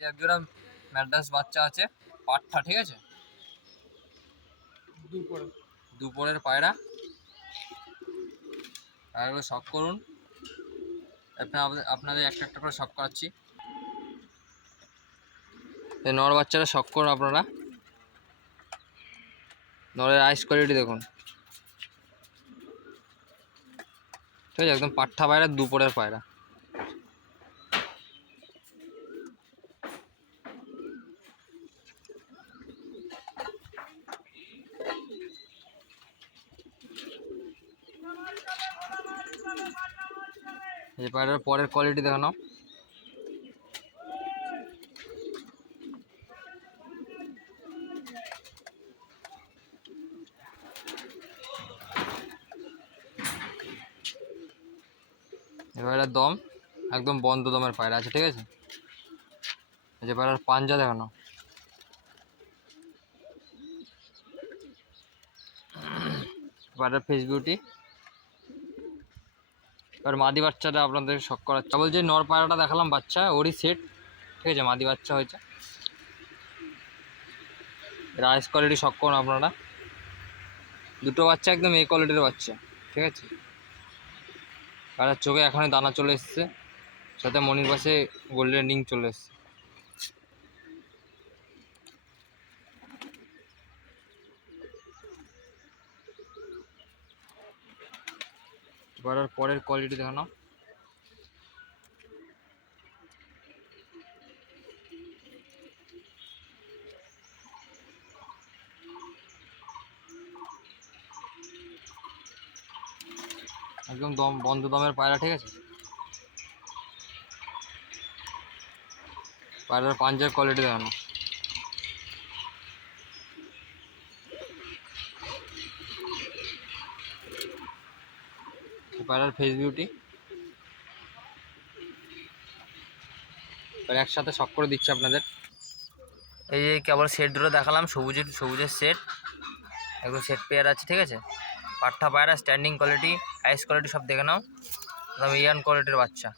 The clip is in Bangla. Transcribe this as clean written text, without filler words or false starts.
এক জোড়া ম্যাড্রাস বাচ্চা আছে পাঠা, ঠিক আছে, দুপুরের পায়রা। পায়রাগুলো শখ করুন, আপনাদের একটা একটা করে শখ করাচ্ছি। এই নর বাচ্চারা শখ করুন আপনারা। নরের আইস কোয়ালিটি দেখুন, ঠিক আছে, একদম পাঠা পায়রা, দুপুরের পায়রা। এই পায়রার পরের কোয়ালিটি দেখানো। এবার দম একদম বন্ধ দমের পায়রা আছে, ঠিক আছে। এই যে পায়রার পাঞ্জা দেখানো। পায়রার ফেস বিউটি। এবার মাদি বাচ্চাটা আপনাদের শখ করাচ্ছে। বলছি নর পায়রাটা দেখালাম বাচ্চা, ওরই সেট, ঠিক আছে, মাদি বাচ্চা হয়েছে। রাইস কোয়ালিটি শখ করুন আপনারা। দুটো বাচ্চা একদম এই কোয়ালিটির বাচ্চা, ঠিক আছে। পায়রার চোখে এখনই দানা চলে এসছে, সাথে মনির পাশে গোল্ডেন রিং চলে এসছে। পায়রার পরের কোয়ালিটি দেখানো। একদম দম বন্ধ দমের পায়রা, ঠিক আছে। পায়রার পাঞ্জার কোয়ালিটি দেখানো। পায়রার ফেস বিউটি। একসাথে শখ করে দিচ্ছে আপনাদের। এই যে কেবল সেট দুটো দেখালাম, সবুজের সেট, একদম সেট পেয়ার আছে, ঠিক আছে। পাঠা পায়রা, স্ট্যান্ডিং কোয়ালিটি, আইস কোয়ালিটি সব দেখে নাও, একদম ইয়ান কোয়ালিটির বাচ্চা।